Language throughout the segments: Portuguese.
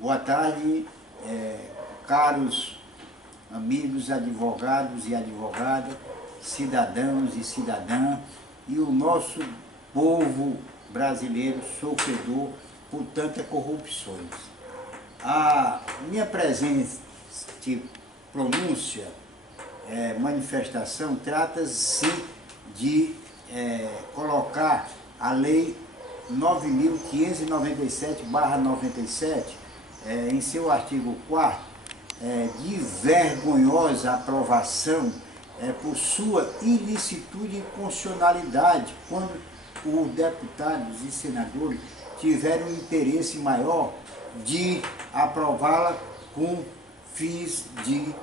Boa tarde, caros amigos advogados e advogadas, cidadãos e cidadãs e o nosso povo brasileiro sofredor por tantas corrupções. A minha presente pronúncia, manifestação, trata-se de colocar a Lei 9.597/97, em seu artigo 4º, de vergonhosa aprovação por sua ilicitude e inconstitucionalidade, quando os deputados e senadores tiveram um interesse maior de aprová-la com fins de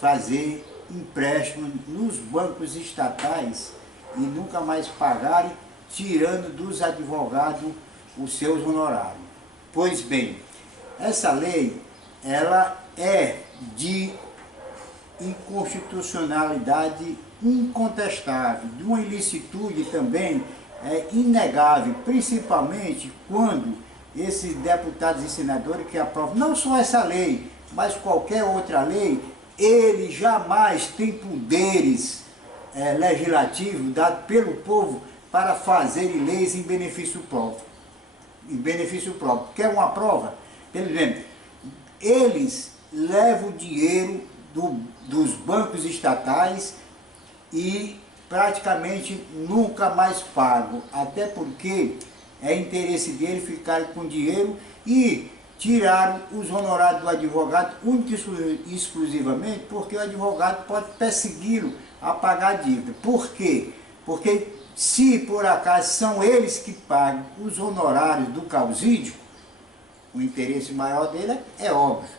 fazer empréstimo nos bancos estatais e nunca mais pagarem, tirando dos advogados os seus honorários. Pois bem, essa lei, ela é de inconstitucionalidade incontestável, de uma ilicitude também inegável, principalmente quando esses deputados e senadores que aprovam não só essa lei, mas qualquer outra lei, eles jamais têm poderes legislativos dados pelo povo para fazerem leis em benefício próprio. Quer uma prova? Por exemplo, eles levam o dinheiro dos bancos estatais e praticamente nunca mais pagam, até porque é interesse dele ficar com dinheiro e tiraram os honorários do advogado única e exclusivamente porque o advogado pode persegui-lo a pagar a dívida. Por quê? Porque se por acaso são eles que pagam os honorários do causídio, o interesse maior dele é óbvio,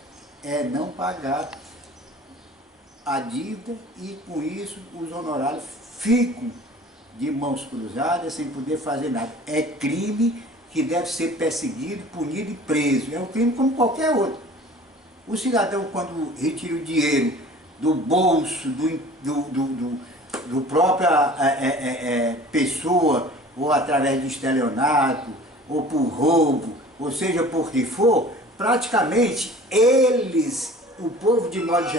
é não pagar a dívida e com isso os honorários ficam de mãos cruzadas sem poder fazer nada. É crime que deve ser perseguido, punido e preso. É um crime como qualquer outro. O cidadão, quando retira o dinheiro do bolso do própria pessoa, ou através de estelionato, ou por roubo, ou seja, por que for, praticamente eles, o povo de modo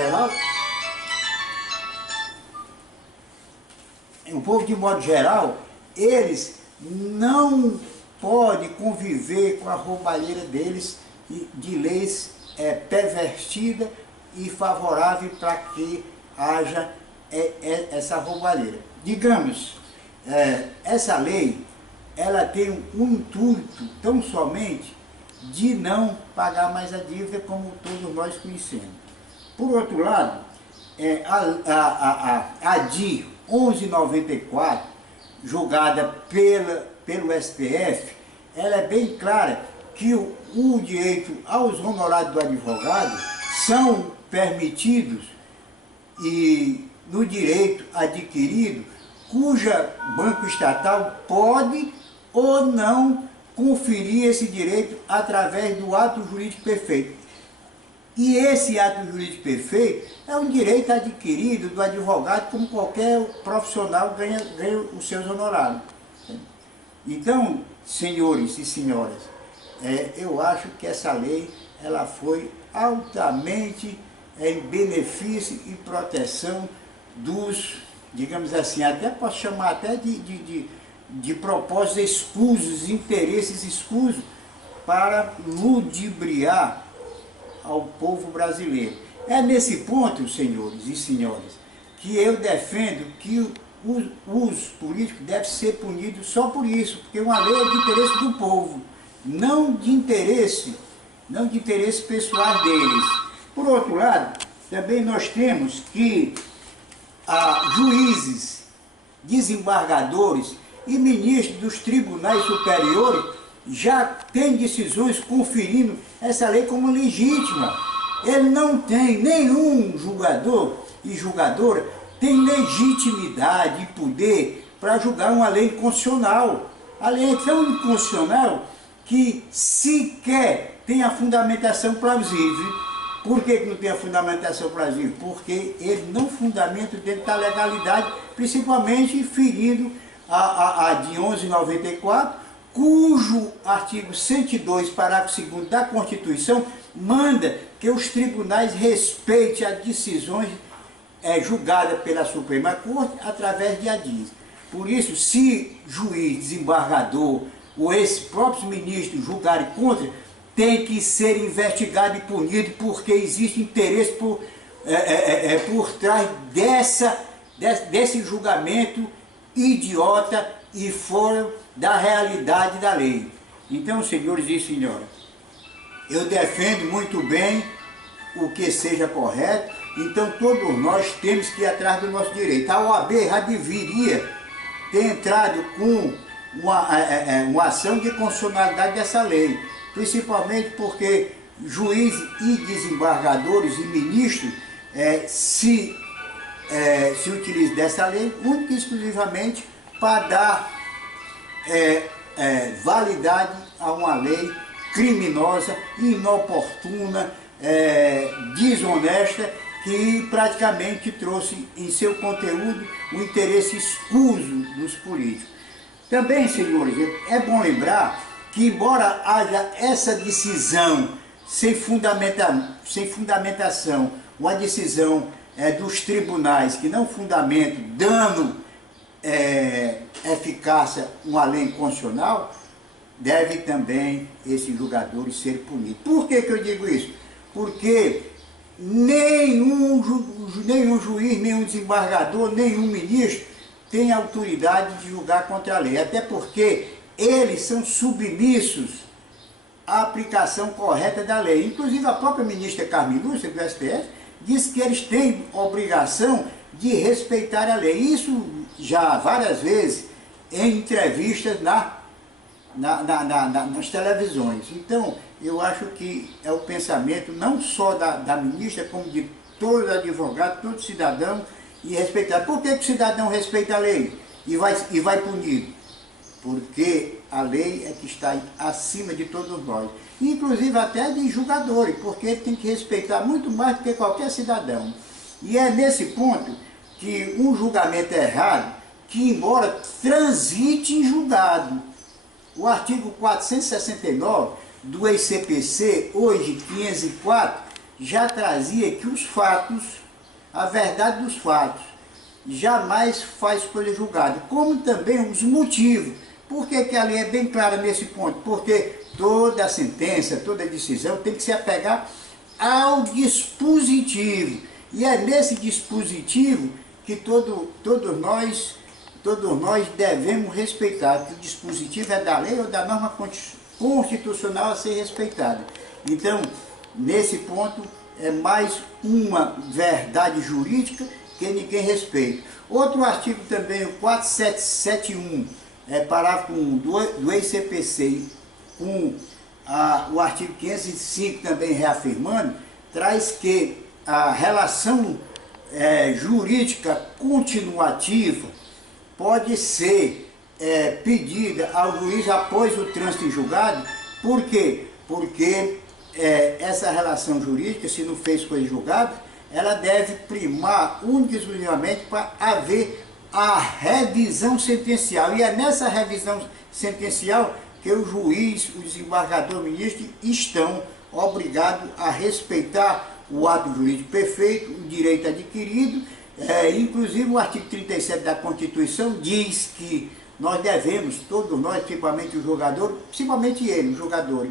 geral, eles não podem conviver com a roubalheira deles de leis pervertidas e favoráveis para que haja essa roubalheira. Digamos, essa lei, ela tem um intuito tão somente de não pagar mais a dívida, como todos nós conhecemos. Por outro lado, a DI 1194, julgada pelo STF, ela é bem clara que o direito aos honorários do advogado são permitidos e no direito adquirido, cuja banco estatal pode ou não conferir esse direito através do ato jurídico perfeito. E esse ato jurídico perfeito é um direito adquirido do advogado, como qualquer profissional ganha os seus honorários. Então, senhores e senhoras, eu acho que essa lei ela foi altamente em benefício e proteção dos, digamos assim, até posso chamar até de propósitos escusos, interesses escusos, para ludibriar ao povo brasileiro. É nesse ponto, senhores e senhoras, que eu defendo que os políticos devem ser punidos só por isso, porque uma lei é de interesse do povo, não de interesse pessoal deles. Por outro lado, também nós temos que juízes, desembargadores e ministros dos tribunais superiores já têm decisões conferindo essa lei como legítima. Ele não tem, nenhum julgador e julgadora tem legitimidade e poder para julgar uma lei inconstitucional. A lei é tão inconstitucional que sequer tem a fundamentação plausível. Por que não tem a fundamentação plausível? Porque ele não fundamenta dentro da legalidade, principalmente ferindo a de 1194, cujo artigo 102, parágrafo 2º da Constituição, manda que os tribunais respeitem as decisões julgadas pela Suprema Corte através de ADIs. Por isso, se juiz, desembargador ou esses próprios ministros julgarem contra, tem que ser investigado e punido, porque existe interesse por trás desse julgamento idiota e fora da realidade da lei. Então, senhores e senhoras, eu defendo muito bem o que seja correto, então todos nós temos que ir atrás do nosso direito. A OAB já deveria ter entrado com uma ação de constitucionalidade dessa lei, principalmente porque juízes e desembargadores e ministros se utilizam dessa lei única e exclusivamente para dar validade a uma lei criminosa, inoportuna, desonesta, que praticamente trouxe em seu conteúdo o interesse escuso dos políticos. Também, senhores, é bom lembrar que, embora haja essa decisão sem fundamentação, uma decisão dos tribunais que não fundamentam, dando eficácia uma lei constitucional, deve também esses julgadores serem punidos. Por que eu digo isso? Porque nenhum juiz, nenhum desembargador, nenhum ministro tem autoridade de julgar contra a lei, até porque eles são submissos à aplicação correta da lei. Inclusive a própria ministra Carmen Lúcia, do STF, diz que eles têm obrigação de respeitar a lei. Isso já várias vezes em entrevistas nas televisões. Então, eu acho que é o pensamento não só da ministra, como de todo advogado, todo cidadão, e respeitar. Por que o cidadão respeita a lei e vai punido? Porque a lei é que está acima de todos nós, inclusive até de julgadores, porque ele tem que respeitar muito mais do que qualquer cidadão. E é nesse ponto que um julgamento errado, que embora transite em julgado, o artigo 469 do ECPC, hoje 504, já trazia que os fatos, a verdade dos fatos, jamais faz coisa julgada, como também os motivos. Por que a lei é bem clara nesse ponto? Porque toda sentença, toda decisão tem que se apegar ao dispositivo. E é nesse dispositivo que todos nós devemos respeitar, que o dispositivo é da lei ou da norma constitucional a ser respeitada. Então, nesse ponto, é mais uma verdade jurídica que ninguém respeita. Outro artigo também, o 4771, parágrafo 1 do ECPC, com o artigo 505 também reafirmando, traz que a relação jurídica continuativa pode ser pedida ao juiz após o trânsito em julgado. Por quê? Porque essa relação jurídica, se não fez coisa julgada, ela deve primar única e exclusivamente para haver a revisão sentencial. E é nessa revisão sentencial que o juiz, o desembargador, o ministro estão obrigados a respeitar o ato jurídico perfeito, o direito adquirido. Inclusive o artigo 37 da Constituição diz que nós devemos, todos nós, principalmente o jogador, principalmente ele, o jogador,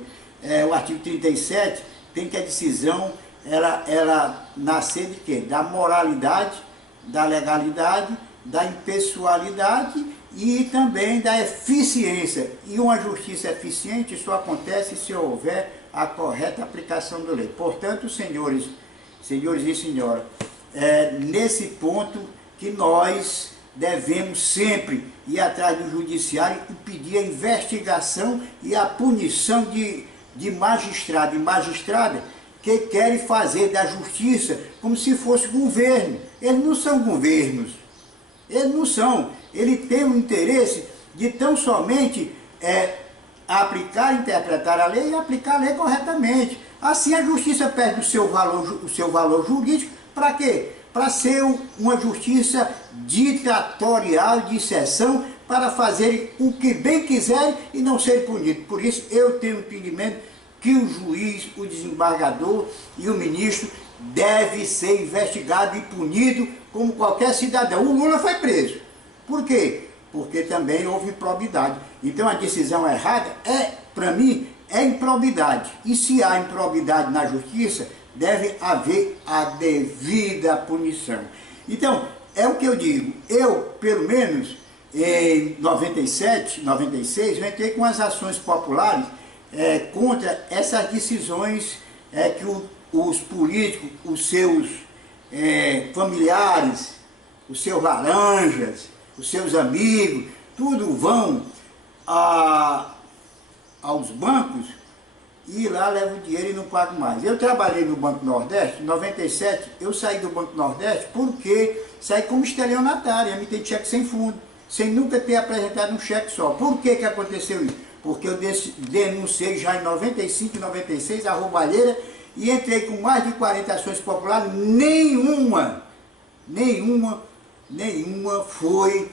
o artigo 37 tem que a decisão ela nascer de quê? Da moralidade, da legalidade, da impessoalidade e também da eficiência. E uma justiça eficiente só acontece se houver a correta aplicação da lei. Portanto, senhores e senhoras, nesse ponto que nós devemos sempre ir atrás do judiciário e pedir a investigação e a punição de magistrado e magistrada que querem fazer da justiça como se fosse governo. Eles não são governos, eles não são. Ele tem o interesse de tão somente aplicar, interpretar a lei e aplicar a lei corretamente. Assim a justiça perde o seu valor jurídico. Para quê? Para ser uma justiça ditatorial de exceção, para fazerem o que bem quiserem e não serem punidos. Por isso eu tenho entendimento que o juiz, o desembargador e o ministro deve ser investigado e punido como qualquer cidadão. O Lula foi preso. Por quê? Porque também houve improbidade. Então a decisão errada para mim, é improbidade. E se há improbidade na justiça, deve haver a devida punição. Então, é o que eu digo. Eu, pelo menos, em 97, 96, eu entrei com as ações populares contra essas decisões que os políticos, os seus familiares, os seus laranjas, os seus amigos, tudo vão aos bancos e lá levam o dinheiro e não pagam mais. Eu trabalhei no Banco Nordeste, em 97, eu saí do Banco Nordeste porque saí como estelionatário, emitei cheque sem fundo, sem nunca ter apresentado um cheque só. Por que que aconteceu isso? Porque eu denunciei já em 95 e 96 a roubalheira e entrei com mais de 40 ações populares, nenhuma foi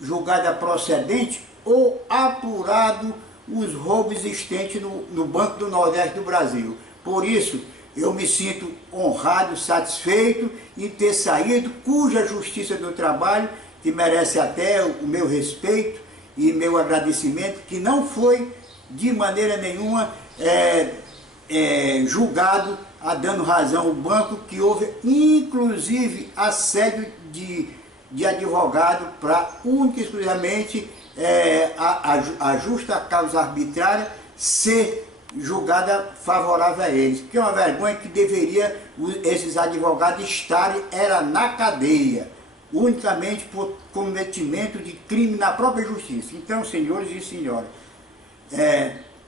julgada procedente ou apurado os roubos existentes no Banco do Nordeste do Brasil. Por isso, eu me sinto honrado, satisfeito em ter saído, cuja Justiça do Trabalho, que merece até o meu respeito e meu agradecimento, que não foi de maneira nenhuma julgado dando razão ao banco, que houve inclusive assédio de advogado para única e exclusivamente a justa causa arbitrária ser julgada favorável a eles, que é uma vergonha que deveria esses advogados estarem na cadeia, unicamente por cometimento de crime na própria justiça. Então, senhores e senhoras,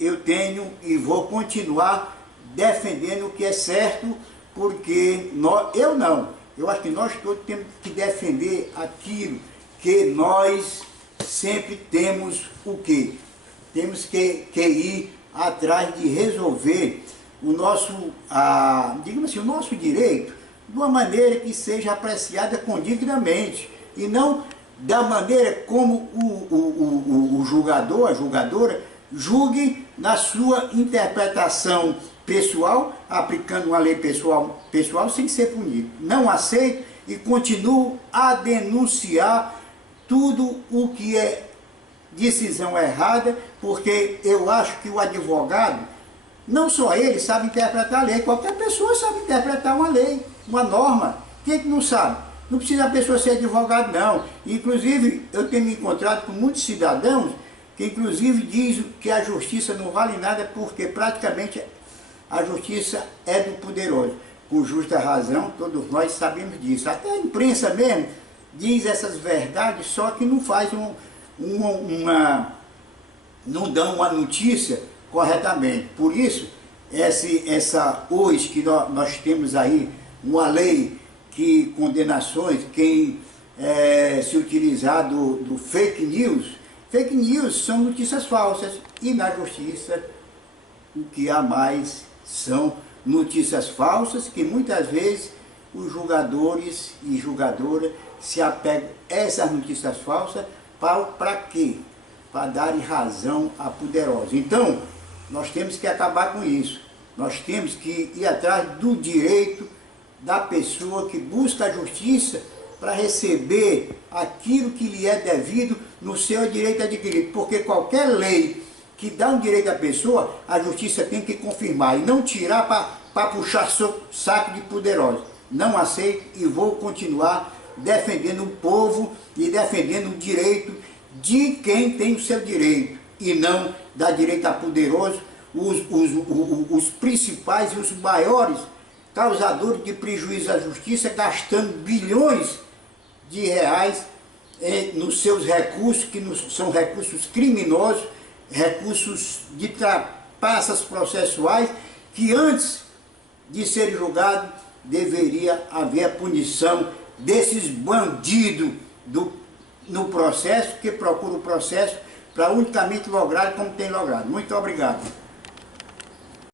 eu tenho e vou continuar defendendo o que é certo, porque eu acho que nós todos temos que defender aquilo que nós sempre temos o quê? Temos que ir atrás de resolver o nosso, digamos assim, o nosso direito de uma maneira que seja apreciada condignamente e não da maneira como o julgador, a julgadora, julgue na sua interpretação pessoal, aplicando uma lei pessoal sem ser punido. Não aceito e continuo a denunciar tudo o que é decisão errada, porque eu acho que o advogado, não só ele sabe interpretar a lei, qualquer pessoa sabe interpretar uma lei, uma norma. Quem é que não sabe? Não precisa a pessoa ser advogado, não. Inclusive, eu tenho me encontrado com muitos cidadãos que inclusive dizem que a justiça não vale nada porque praticamente a justiça é do poderoso. Com justa razão, todos nós sabemos disso. Até a imprensa mesmo diz essas verdades, só que não faz não dão uma notícia corretamente. Por isso, hoje que nós temos aí uma lei que condenações, quem se utilizar do fake news são notícias falsas, e na justiça o que há mais são notícias falsas, que muitas vezes os julgadores e julgadoras se apegam a essas notícias falsas para quê? Para darem razão a poderosos. Então, nós temos que acabar com isso. Nós temos que ir atrás do direito da pessoa que busca a justiça para receber aquilo que lhe é devido no seu direito adquirido. Porque qualquer lei que dá um direito à pessoa, a justiça tem que confirmar e não tirar para puxar saco de poderosos. Não aceito e vou continuar defendendo o povo e defendendo o direito de quem tem o seu direito e não dar direito a poderosos, os principais e os maiores causadores de prejuízo à justiça, gastando bilhões de reais nos seus recursos, que são recursos criminosos, recursos de trapaças processuais, que antes de serem julgados deveria haver a punição desses bandidos no processo, que procuram o processo para unicamente lograr como tem logrado. Muito obrigado.